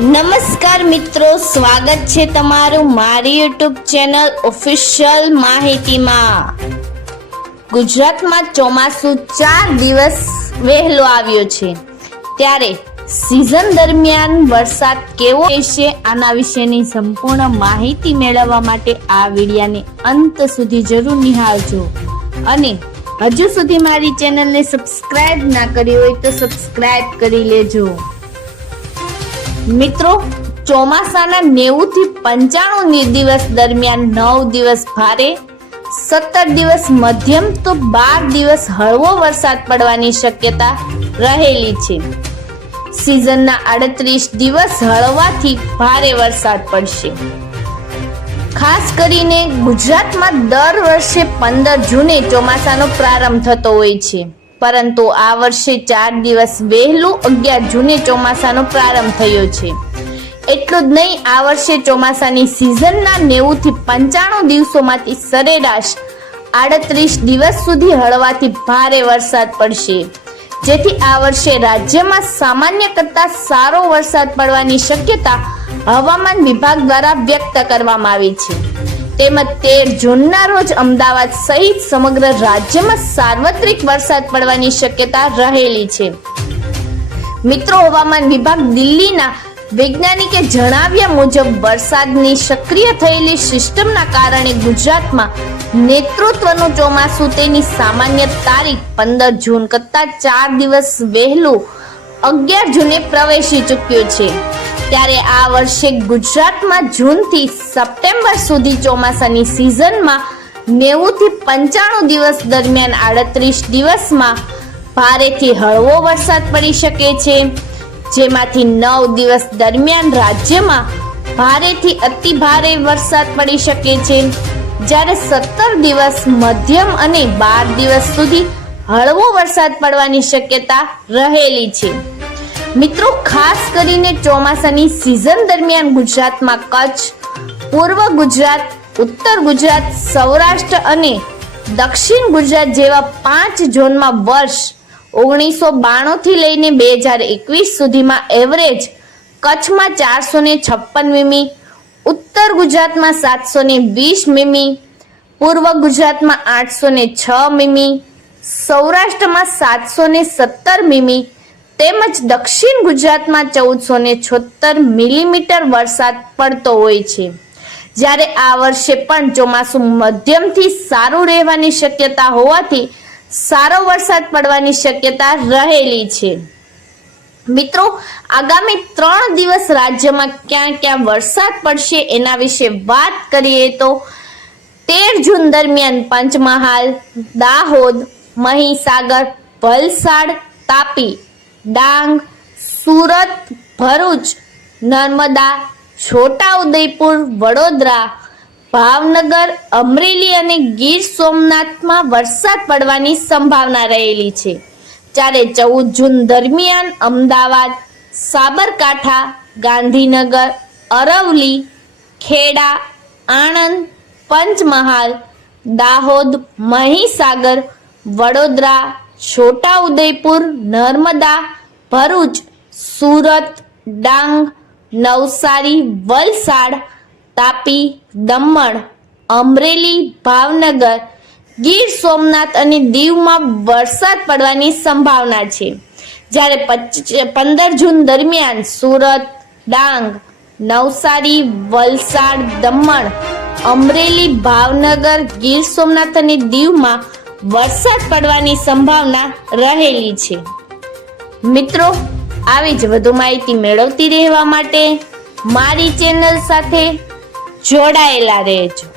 નમસ્કાર મિત્રો, સ્વાગત છે તમારું મારી યુટ્યુબ ચેનલ ઓફિશિયલ માહિતીમાં. ગુજરાતમાં ચોમાસું ચાર દિવસ વહેલો આવ્યો છે. ત્યારે સિઝન દરમિયાન વરસાદ કેવો રહેશે આના વિશેની સંપૂર્ણ માહિતી મેળવવા માટે આ વિડિયાને અંત સુધી જરૂર નિહાળજો. અને હજુ સુધી મારી ચેનલને સબસ્ક્રાઇબ ના કરી હોય તો સબસ્ક્રાઇબ કરી લેજો. મિત્રો, ચોમાસાના નેવું થી પંચાણું દિવસ દરમિયાન નવ દિવસ ભારે, સત્તર દિવસ મધ્યમ તો બાર દિવસ હળવો વરસાદ પડવાની શક્યતા રહેલી છે. સિઝનના આડત્રીસ દિવસ હળવાથી ભારે વરસાદ પડશે. ખાસ કરીને ગુજરાતમાં દર વર્ષે પંદર જૂને ચોમાસાનો પ્રારંભ થતો હોય છે. પરંતુ આ વર્ષે ચાર દિવસ વહેલું અગિયાર જૂને ચોમાસાનો પ્રારંભ થયો છે. એટલું જ નહીં, આ વર્ષે ચોમાસાની સિઝનના નેવું થી પંચાણું દિવસોમાંથી સરેરાશ આડત્રીસ દિવસ સુધી હળવાથી ભારે વરસાદ પડશે. જેથી આ વર્ષે રાજ્યમાં સામાન્ય કરતા સારો વરસાદ પડવાની શક્યતા હવામાન વિભાગ દ્વારા વ્યક્ત કરવામાં આવી છે. તેમજ તેર જૂનના રોજ અમદાવાદ સહિત સમગ્ર રાજ્યમાં સાર્વત્રિક વરસાદ પડવાની શક્યતા રહેલી છે. મિત્રો, હવામાન વિભાગ દિલ્હીના વૈજ્ઞાનિકે જણાવ્યા મુજબ, વરસાદની સક્રિય થયેલી સિસ્ટમના કારણે ગુજરાતમાં નેતૃત્વનું ચોમાસું તેની સામાન્ય તારીખ પંદર જૂન કરતા ચાર દિવસ વહેલું અગિયાર જૂને પ્રવેશી ચૂક્યું છે. ત્યારે આ વર્ષે ગુજરાતમાં જૂનથી સપ્ટેમ્બર સુધી ચોમાસાની સિઝનમાં નેવું થી પંચાણું દિવસ દરમિયાન આડત્રીસ દિવસમાં ભારેથી હળવો વરસાદ પડી શકે છે. જેમાંથી નવ દિવસ દરમિયાન રાજ્યમાં ભારેથી અતિ ભારે વરસાદ પડી શકે છે. જ્યારે સત્તર દિવસ મધ્યમ અને બાર દિવસ સુધી હળવો વરસાદ પડવાની શક્યતા રહેલી છે. મિત્રો, ખાસ કરીને ચોમાસાની સિઝન દરમિયાન ગુજરાતમાં કચ્છ, પૂર્વ ગુજરાત, ઉત્તર ગુજરાત, સૌરાષ્ટ્ર અને દક્ષિણ ગુજરાત જેવા પાંચ ઝોનમાં વર્ષ ઓગણીસો બાણુંથી લઈને બે હજાર એકવીસ સુધીમાં એવરેજ કચ્છમાં ચારસો ને છપ્પન મીમી, ઉત્તર ગુજરાતમાં સાતસો ને વીસ મીમી, પૂર્વ ગુજરાતમાં આઠસો ને છ મીમી, સૌરાષ્ટ્રમાં સાતસો ને સત્તર મીમી તેમજ દક્ષિણ ગુજરાતમાં ચૌદસો ને છોતર મિલીમીટર વરસાદ પડતો હોય છે. જ્યારે આ વર્ષે પણ ચોમાસું મધ્યમથી સારું રહેવાની શક્યતા હોવાથી સારો વરસાદ પડવાની શક્યતા રહેલી છે. મિત્રો, આગામી ત્રણ દિવસ રાજ્યમાં ક્યાં ક્યાં વરસાદ પડશે એના વિશે વાત કરીએ તો તેર જૂન દરમિયાન પંચમહાલ, દાહોદ, મહીસાગર, વલસાડ, તાપી ડાંગ, સુરત, ભરૂચ, નર્મદા, છોટાઉદેપુર, વડોદરા, ભાવનગર, અમરેલી અને ગીર સોમનાથમાં વરસાદ પડવાની સંભાવના રહેલી છે. જ્યારે ચૌદ જૂન દરમિયાન અમદાવાદ, સાબરકાંઠા, ગાંધીનગર અરવલી ખેડા, આણંદ, પંચમહાલ, દાહોદ, મહીસાગર, વડોદરા છોટાઉદેપુર, નર્મદા, ભરૂચ, સુરત, ડાંગ, નવસારી, વલસાડ, તાપી, દમણ, અમરેલી, ભાવનગર, ગીર સોમનાથ અને દીવમાં વરસાદ પડવાની સંભાવના છે. જ્યારે પંદર જૂન દરમિયાન સુરત, ડાંગ, નવસારી, વલસાડ, દમણ, અમરેલી, ભાવનગર, ગીર સોમનાથ અને દીવમાં વરસાદ પડવાની સંભાવના રહેલી છે. મિત્રો, આવી જ વધુ માહિતી મેળવતી રહેવા માટે મારી ચેનલ સાથે જોડાયેલા રહેજો.